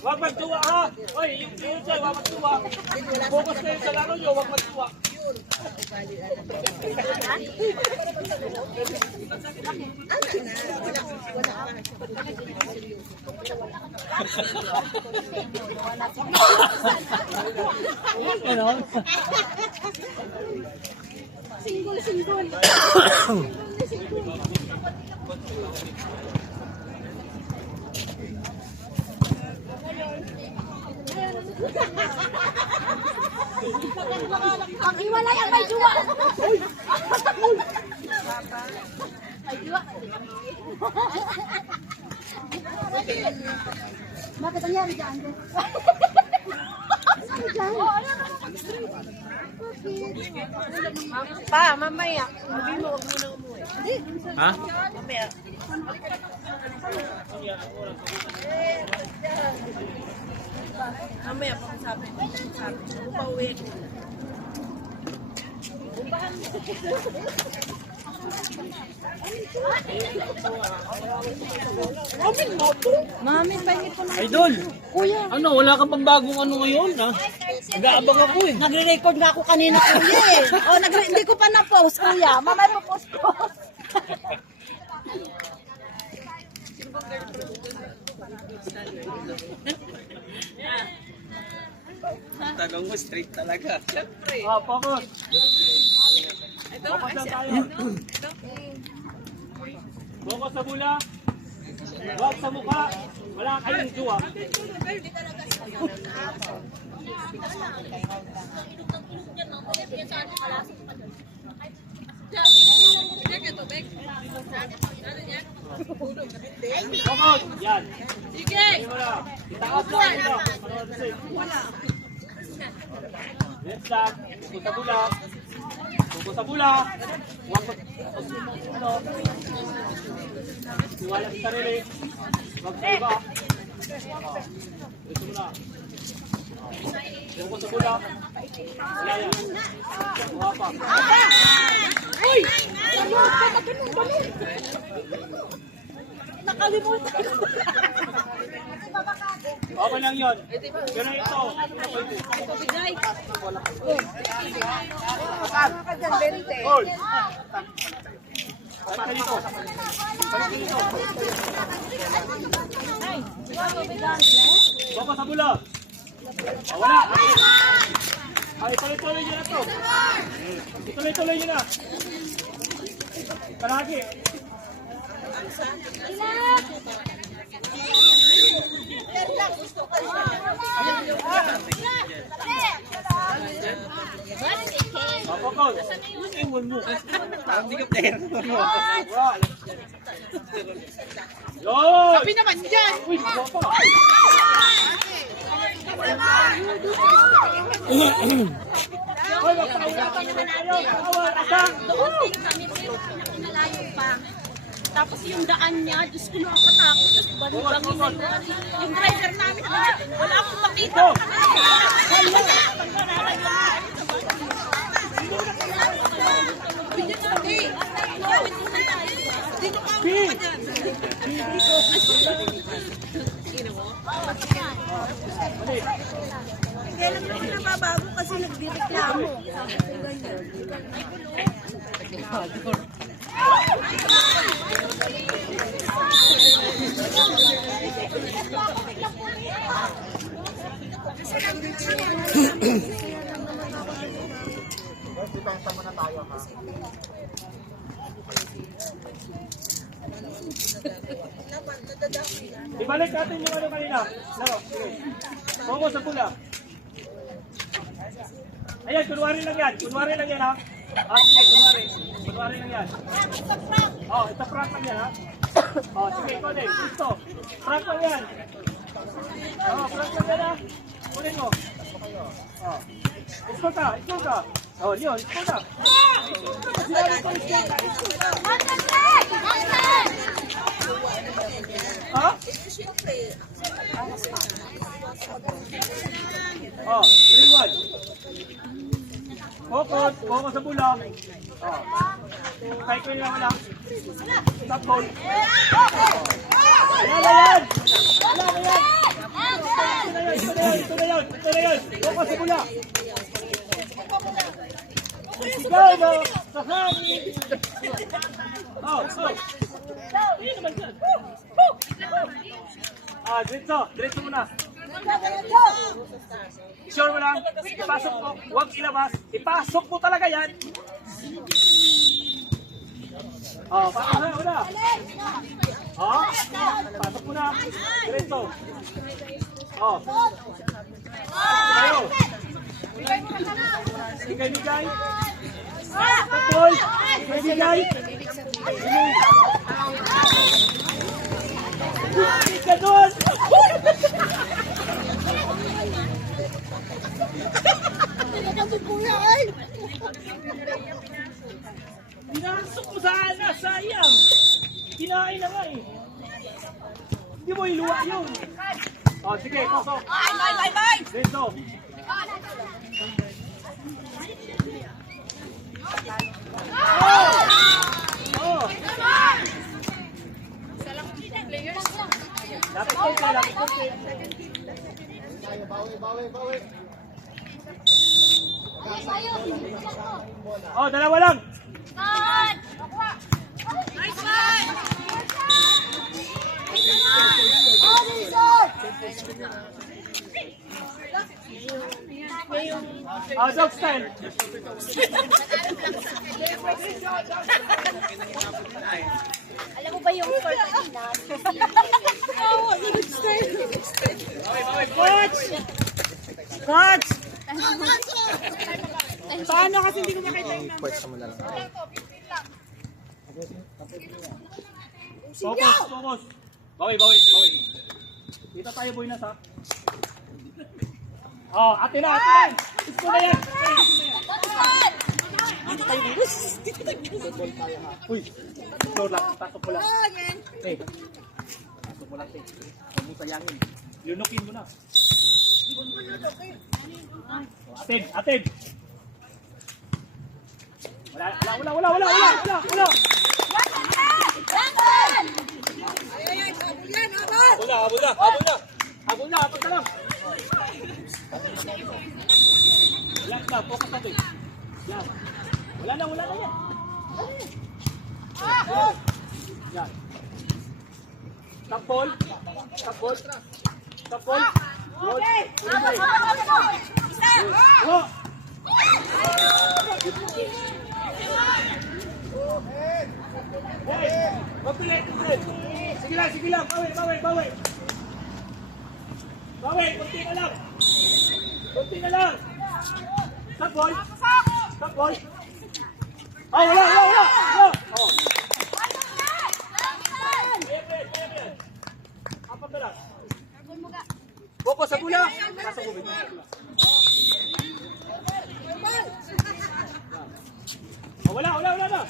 Huwag magtuwa ha! Oy, yung player dyan, huwag magtuwa. Focus kayo sa laro nyo, huwag magtuwa. Singgol. Ang iwalay ang may juwa. May juwa. Bakit ang nangyari dyan? Pa, mamaya. Sabi mo, huwag mo na umuwi. Ha? Mamaya. Mamaya, pang-sabi. Pauwi ko. Mami, pahingit ko na. Idol! Kuya. Ano, wala kang pang bagong ano ngayon ha? Nag-aabang ako eh. Nagre-record nga ako kanina, kuya eh. O, hindi ko pa na-post, kuya. Mamaya po-post ko. Tanong mo straight talaga. Focus. Focus lang tayo. Focus sa bula. Huwag sa mukha. Wala kayong juwa. Focus. Yan. Sige. Itaas lang. Wala. Let's start. Focus sa bula. Focus sa bula. Huwag ano. Iwala sa sarili. Huwag sa iba. Ito muna. Focus sa bula. Wala yan. Buha pa. Uy! Nakalimutan. Okay lang yun. Ganun ito. Hold. Balik ka dito. Balik ka dito. Baka sa bula. Wala. Ay, tuloy-tuloy nyo na ito. Tuloy-tuloy nyo na. Palagi. Papakol. Ewan mo. Hindi ka player. Yun! Sabi naman dyan. Uy, papa. Hoy, magpakailangan naman tayo. Awal, asang. Tapos yung daan niya, Diyos ko nakakatakot. Tapos bandang yung driver namin, wala akong makita. Kailan naman nababago kasi nagdireklamo. Ibalik natin yung ano kanina. Laro, sige. Focus sa pula. Ayan, kunwari lang yan. Kunwari lang yan ha. Sige, kunwari. Kunwari lang yan. Oh, ito prank lang yan ha. Oh, sige, kunin. Gusto. Prank lang yan. Oh, prank lang yan ha. Kunin mo. Oh. Isko ka. Oh, yun. Isko ka. Sinabi ko, isko ka. Ha? Oh, 3-1. Focus sa bulang. Oh. cycle lang wala. Stop goal. Wala na yan! Wala na yan! Ito na yun! Focus sa bola! Sigaw mo! Sa hangin! Oh! Hindi naman yan! Diretso muna! Sure mo lang, ipasok mo, huwag ilabas, ipasok mo talaga yan. Pasok na, una. Pasok mo na, diretso. Tayo. Bigay. Tatol, bigay. Ika doon. Pinasok mo sana, sayang. Kinain na nga eh. Hindi mo iluwa yun. Sige, pasok. Bye! Dito. Lapit konti. Bawi. Dalawa lang. Nice one! Dog style. Alam mo ba yung first na? Coach! Paano kasi hindi ko makita yung Pwede mo na lang. Focus. Bawi. Dito tayo, boy, nasa. Atin na. Gusto na yan. Dito tayo, boy. Uy, floor lang. Pasok mo lang. Pasok mo lang, te. Huwag mong sayangin. Lunukin mo na. Atin. Wala. Habol na lang. Relax na, focus natin. Yan. Wala na yan. Yan. Stop ball. Sige lang. Bawi, konti na lang. Stop ball. Wala. Apat na lang. Focus sa bola. Nasa bubig. Wala na.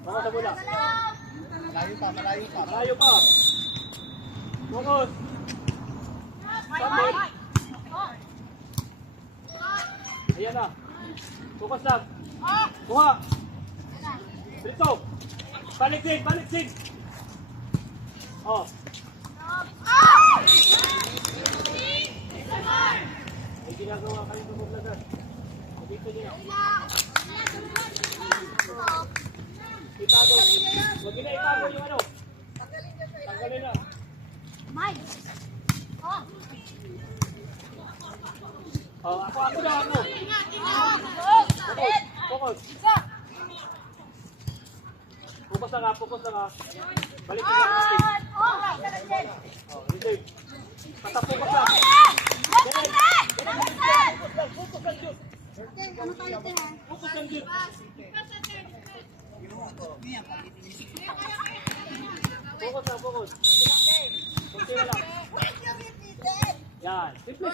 Focus sa bola. Malayo pa. Focus. Stop. Ayan na. Focus lang. Kuha. Dito. Balik din. May ginagawa kayo sa muglagan. Dito nyo. Itago. Huwag na itago yung ano. Tanggalin na. Ako na. Focus. Focus na nga. Balik na lang. Reserve. Patapos ka. Focus lang dito. Focus. Kunti na lang. Yan. Simple.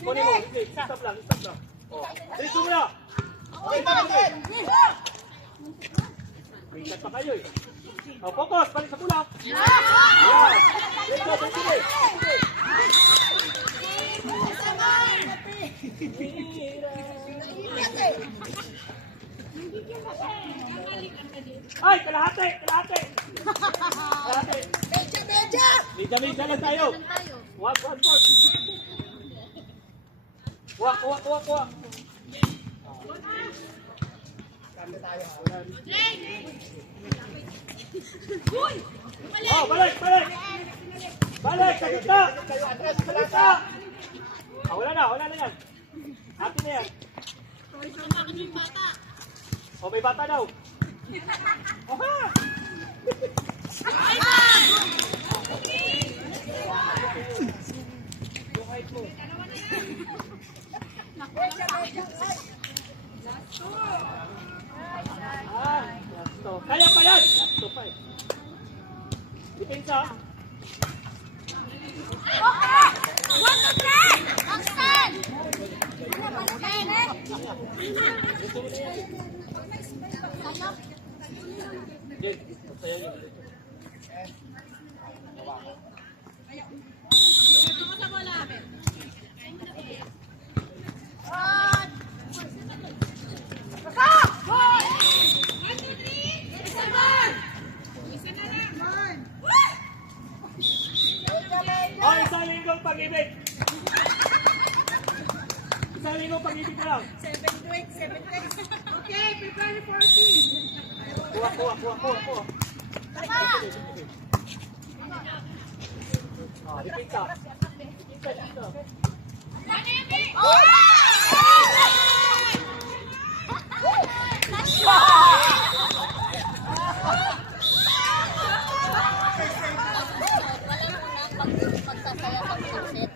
Kunin mo. Stop lang. Dito mo na. May cut pa kayo eh. Focus. Balik sa pula. Yan. Ay, kalahati, kalahati. Kalahati. Medya lang tayo. Wag. Kuha. Oh, balik. Balik, sa gitna. Sa gitna. Wala na yan. Atin na yan. Oh, may bata daw. Oha! Lasto. Kaya pa yan. Lasto pa eh. Depensa. Jen, saya yun. Oh, isang linggong pag-ibig. Isang linggong pag-ibig na lang. 7 weeks. Okay, prepare for tea. Kuha. Dipinta. Dito. Magsasaya pag sunset.